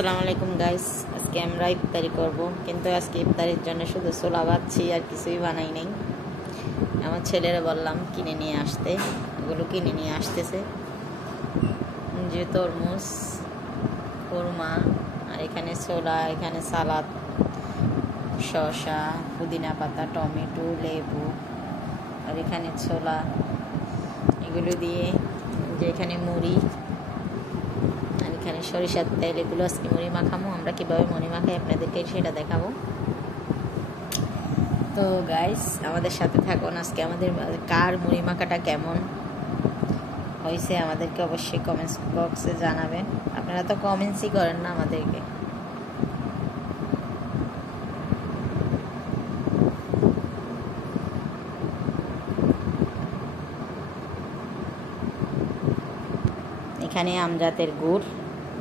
আসসালামু আলাইকুম গাইস, আজকে আমরা ইফতারি করব, কিন্তু আজকে ইফতারির জন্য শুধু ছোলা বানাচ্ছি আর কিছুই বানাই নাই। আমার ছেলেরা বললাম কিনে নিয়ে আসতে, ওগুলো কিনে নিয়ে আসতেছে, যে তরমুজ, খুরমা, আর এখানে ছোলা, এখানে সালাদ, শসা, পুদিনা পাতা, টমেটো, লেবু, আর এখানে ছোলা, এগুলো দিয়ে যে এখানে মুড়ি, আর এখানে সরিষার তেল, এগুলো আজকে মুড়ি মাখাবো। আমরা কীভাবে মুড়ি মাখাই আপনাদেরকে সেটা দেখাবো। তো গাইস আমাদের সাথে থাকুন। আজকে আমাদের কার মুড়ি মাখাটা কেমন হয়েছে আমাদেরকে অবশ্যই কমেন্টস বক্সে জানাবেন। আপনারা তো কমেন্টসই করেন না আমাদেরকে। এখানে আমজাতের গুড়,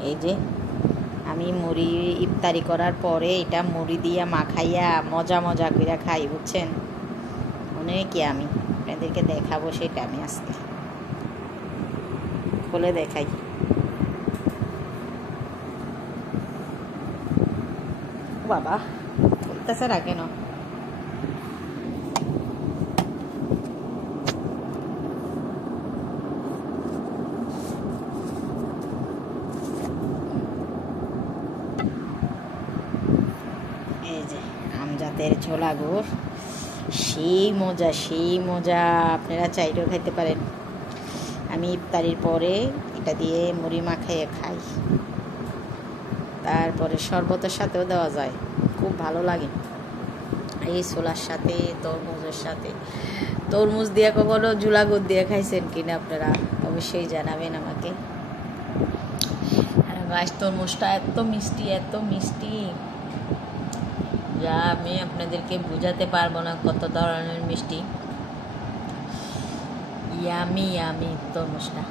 এই যে আমি মুড়ি ইফতারি করার পরে এটা মুড়ি দিয়া মাখাইয়া মজা মজা করে খাই, বুঝছেন? অনেকই আমি আপনাদেরকে দেখাবো, সেটা আমি আজকে খুলে দেখাই। বাবা বলতেছে না কেন? এই যে আমজাতের ছোলা গুড়, সেই মজা, আপনারা চাইলেও খাইতে পারেন। আমি ইফতারির পরে এটা দিয়ে মুড়ি মাখাইয়ে খাই, তারপরে শরবতের সাথেও দেওয়া যায়, খুব ভালো লাগে। এই ছোলার সাথে, তরমুজের সাথে। তরমুজ দিয়ে কখনো জুলা গুড় দিয়ে খাইছেন কিনা আপনারা অবশ্যই জানাবেন আমাকে। গাছ তরমুজটা এত মিষ্টি যা আমি আপনাদেরকে বোঝাতে পারবো না, কত ধরনের মিষ্টি। ইয়ামি তরমুজটা।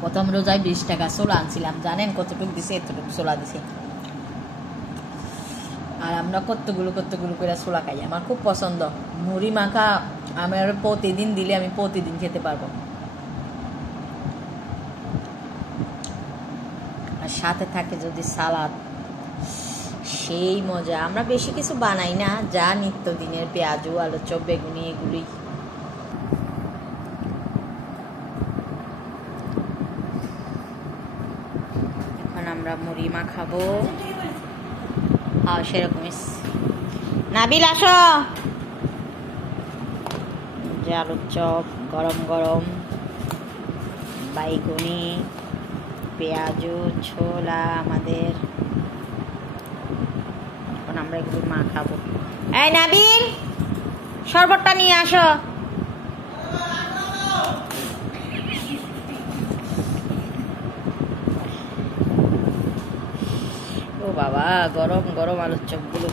প্রথম রোজায় 20 টাকা ছোলা আনছিলাম, জানেন কতটুকু দিছে? এতটুকু ছোলা দিছে। আর আমরা কতগুলো করে ছোলা খাই। আমার খুব পছন্দ মুড়ি মাখা। আমার প্রতিদিন দিলে আমি প্রতিদিন খেতে পারবো। আর সাথে থাকে যদি সালাদ, সেই মজা। আমরা বেশি কিছু বানাই না, যা নিত্যদিনের পেঁয়াজু, আলু চপ, বেগুনি, এগুলি। এখন আমরা মুড়ি মাখাবো। সেরকমই। নাবিল আসো। যে আলুর চপ গরম, বাইগুনি, পেঁয়াজু, ছোলা আমাদের। এখন আমরা এগুলো মাখাবো। এই নাবিল, শরবতটা নিয়ে আসো। ও বাবা, গরম আলুর চপগুলো।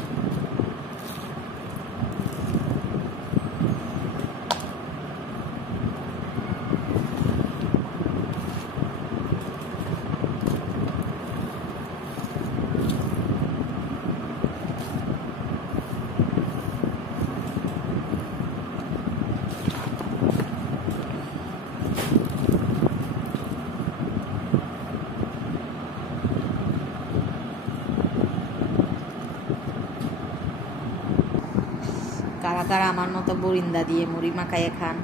কারা আমার মতো বরিন্দা দিয়ে মুড়ি মাখাইয়ে খান?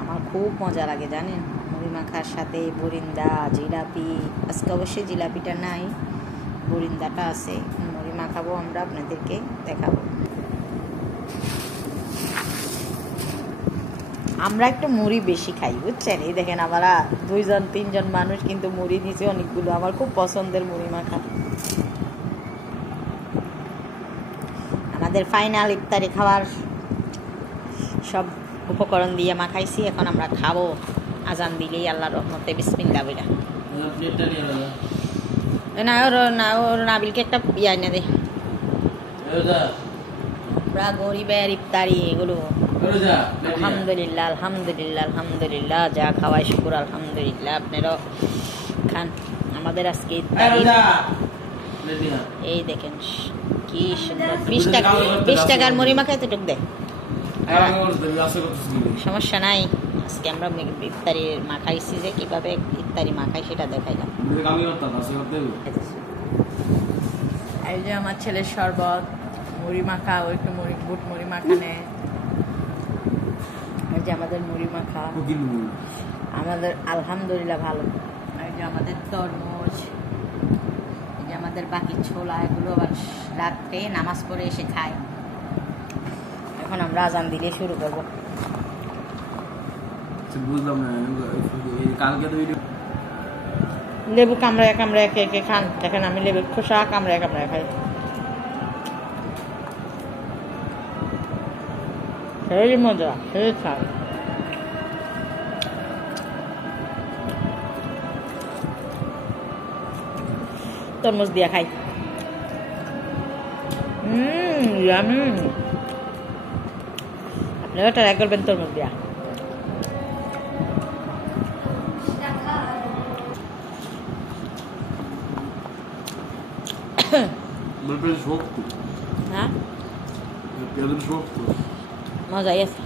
আমার খুব মজা লাগে, জানেন? মুড়ি মাখার সাথে বরিন্দা, জিলাপি। আজকে অবশ্যই জিলাপিটা নাই, বরিন্দাটা আছে। মুড়ি মাখাবো, আমরা আপনাদেরকে দেখাবো। আমরা একটু মুড়ি বেশি খাই, বুঝছেন? এই দেখেন, আমরা 2-3 মানুষ, কিন্তু মুড়ি নিচে অনেকগুলো। আমার খুব পছন্দের মুড়ি মাখা। আমাদের ফাইনাল ইফতারি খাওয়ার সব উপকরণ দিয়ে মাখাইছি, এখন আমরা খাবো। আজান দিলেই আল্লাহর রহমতে বিসমিল্লাহ বইলা। ওর নাবিলকে একটা ইয়া এনে দে। আমরা গরিবের ইফতারি এগুলো। আলহামদুলিল্লাহ, যা খাওয়াই শুকুর আলহামদুলিল্লাহ। আপনারাও খান। আমাদের আজকে ইফতারি। এই দেখেন কি সুন্দর। 20 টাকার মুড়ি মাখা এতটুক দেয়। সমস্যা নাই, আজকে আমরা ইফতারির মাখাইছি, যে কিভাবে ইফতারি মাখাই সেটা দেখাইলাম। এই যে আমার ছেলের শরবত, মুড়ি মাখা, ও একটু বুট মুড়ি মাখানে। এই যে আমাদের মুড়ি মাখা, আমাদের আলহামদুলিল্লাহ ভালো। এই যে আমাদের তরমুজ, এই যে আমাদের বাকি ছোলা, এগুলো আবার রাত্রে নামাজ পড়ে এসে খায়। এখন আমরা আজান দিলে শুরু করব। বুঝলাম না, কালকে তো ভিডিও লেবু কামড়ায় কামড়ায় একে একে খান। দেখেন আমি লেবুর খোসা কামড়ায় কামড়ায় খাই। সেই মজা, সেই খান। তরমুজ দিয়া খাই। ইয়ামি। আপনারা ট্রাই করবেন তরমুজ দিয়া। হ্যাঁ, মজাই আছে।